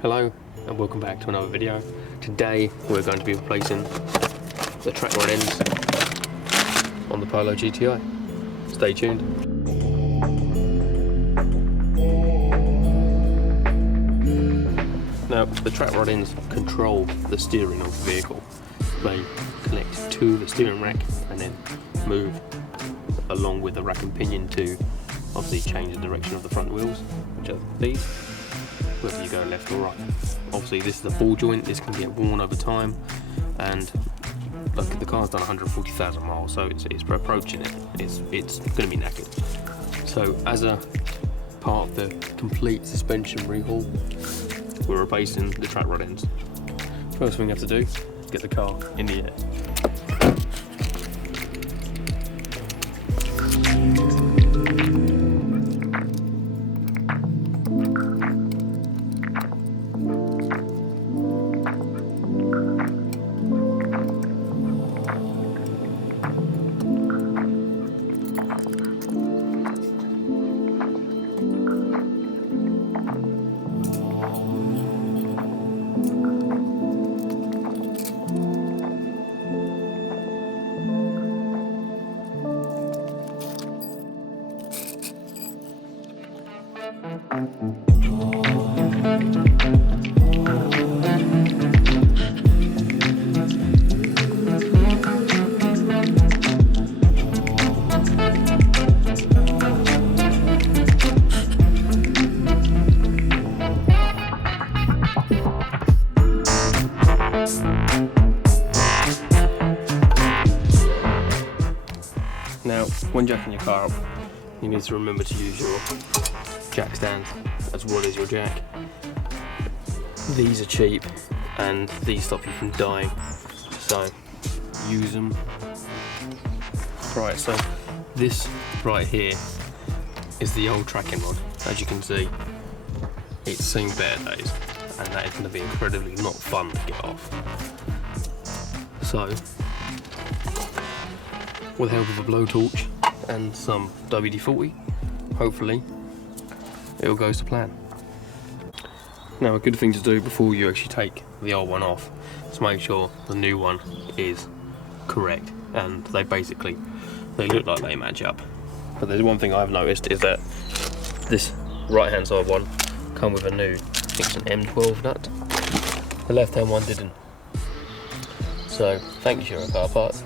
Hello and welcome back to another video. Today we're going to be replacing the track rod ends on the Polo GTI. Stay tuned. Now the track rod ends control the steering of the vehicle. They connect to the steering rack and then move along with the rack and pinion to obviously change the direction of the front wheels, which are these, whether you go left or right. Obviously this is a ball joint, this can get worn over time, and look, the car's done 140,000 miles, so it's approaching it, it's going to be knackered. So as a part of the complete suspension rehaul, we're replacing the track rod ends. First thing we have to do is get the car in the air. Now, when jacking your car up, you need to remember to use your jack stands as well as your jack. These are cheap and these stop you from dying, so use them. Right, so this right here is the old tracking rod. As you can see, it's seen better days, and that is going to be incredibly not fun to get off. So, with the help of a blowtorch and some WD-40, hopefully it all goes to plan. Now, a good thing to do before you actually take the old one off is make sure the new one is correct, and they look like they match up. But there's one thing I've noticed is that this right hand side one come with a new, I think it's an M12 nut. The left hand one didn't. So thank you, Shiro Car Parts.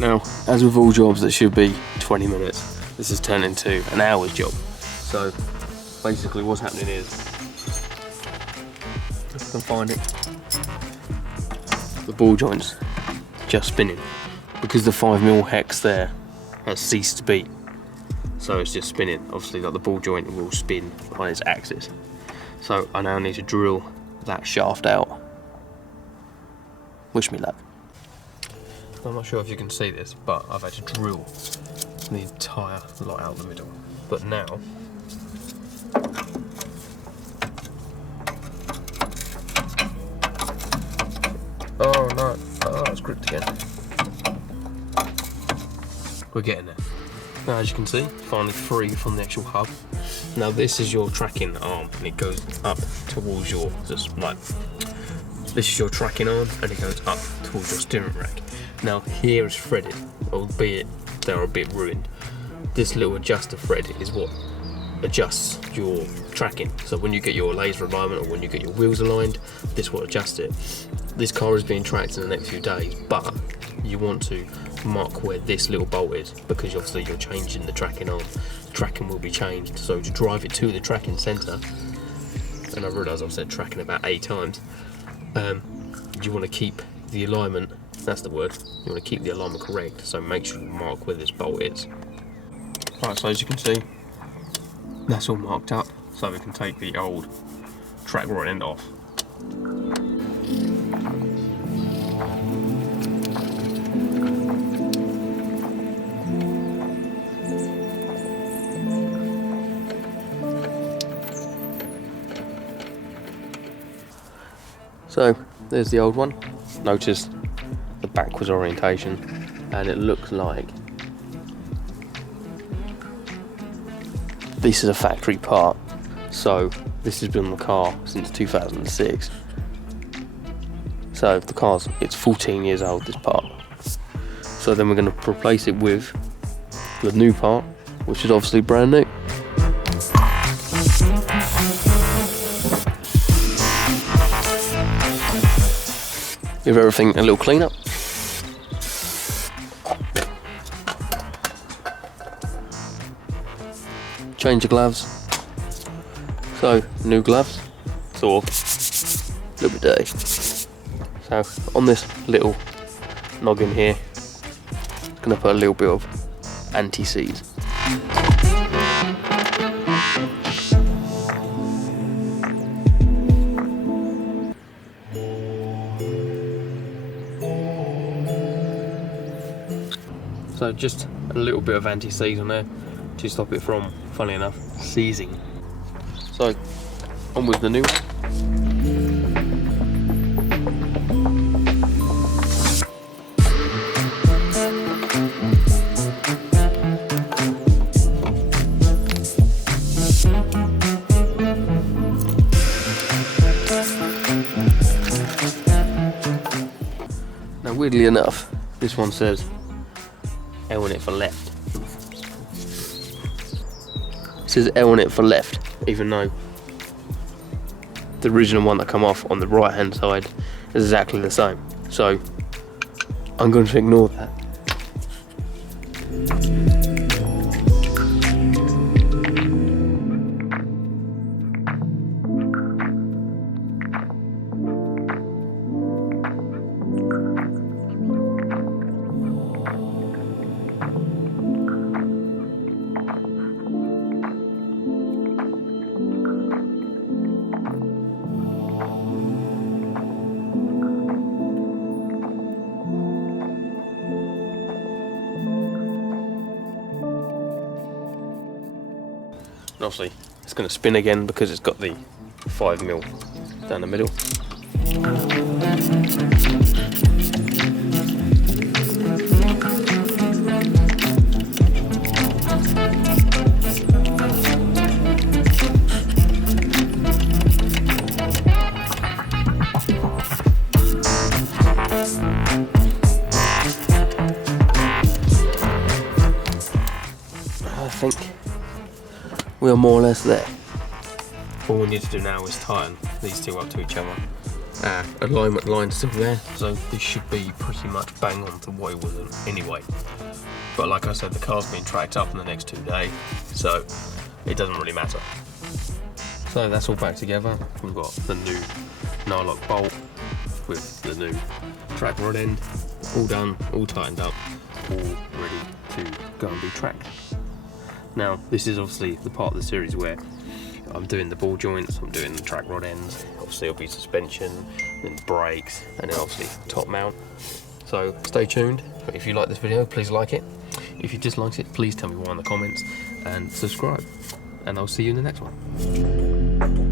Now, as with all jobs that should be 20 minutes, this has turned into an hour's job. So basically what's happening is, if I can find it, the ball joint's just spinning. Because the 5mm hex there has ceased to beat, so it's just spinning. Obviously, like, the ball joint will spin on its axis. So I now need to drill that shaft out. Wish me luck. I'm not sure if you can see this, but I've had to drill the entire lot out the middle. But now, oh no, oh, it's gripped again. We're getting there. Now, as you can see, finally free from the actual hub. Now this is your tracking arm, and it goes up towards your, just like, this is your tracking arm, and it goes up towards your steering rack. Now here is threaded, albeit they're a bit ruined. This little adjuster thread is what adjusts your tracking. So when you get your laser alignment or when you get your wheels aligned, this will adjust it. This car is being tracked in the next few days, but you want to mark where this little bolt is, because obviously you're changing the tracking arm. Tracking will be changed, so to drive it to the tracking centre, and I realise I've said tracking about 8 times, you want to keep the alignment, that's the word, you want to keep the alignment correct, so make sure you mark where this bolt is. Right, so as you can see, that's all marked up, so we can take the old track rod end off. So there's the old one. Notice the backwards orientation, and it looks like this is a factory part. So this has been on the car since 2006. So the car's, it's 14 years old, this part. So then we're going to replace it with the new part, which is obviously brand new. Give everything a little clean up. Change your gloves. So, new gloves. So, a little bit dirty. So, on this little noggin here, I'm going to put a little bit of anti-seize. So just a little bit of anti-seize on there to stop it from, funnily enough, seizing. So on with the new one. Now weirdly enough, this one says L on it for left. It says L on it for left, even though the original one that come off on the right hand side is exactly the same. So I'm going to ignore that. And obviously it's going to spin again because it's got the 5mm down the middle. I think we are more or less there. All we need to do now is tighten these two up to each other. Alignment line's still there, so this should be pretty much bang on to what it was anyway. But like I said, the car's been tracked up in the next 2 days, so it doesn't really matter. So that's all back together. We've got the new Nylock bolt with the new track rod end, all done, all tightened up, all ready to go and be tracked. Now, this is obviously the part of the series where I'm doing the ball joints, I'm doing the track rod ends, obviously it'll be suspension, then brakes, and then obviously top mount. So stay tuned. If you like this video, please like it. If you disliked it, please tell me why in the comments, and subscribe. And I'll see you in the next one.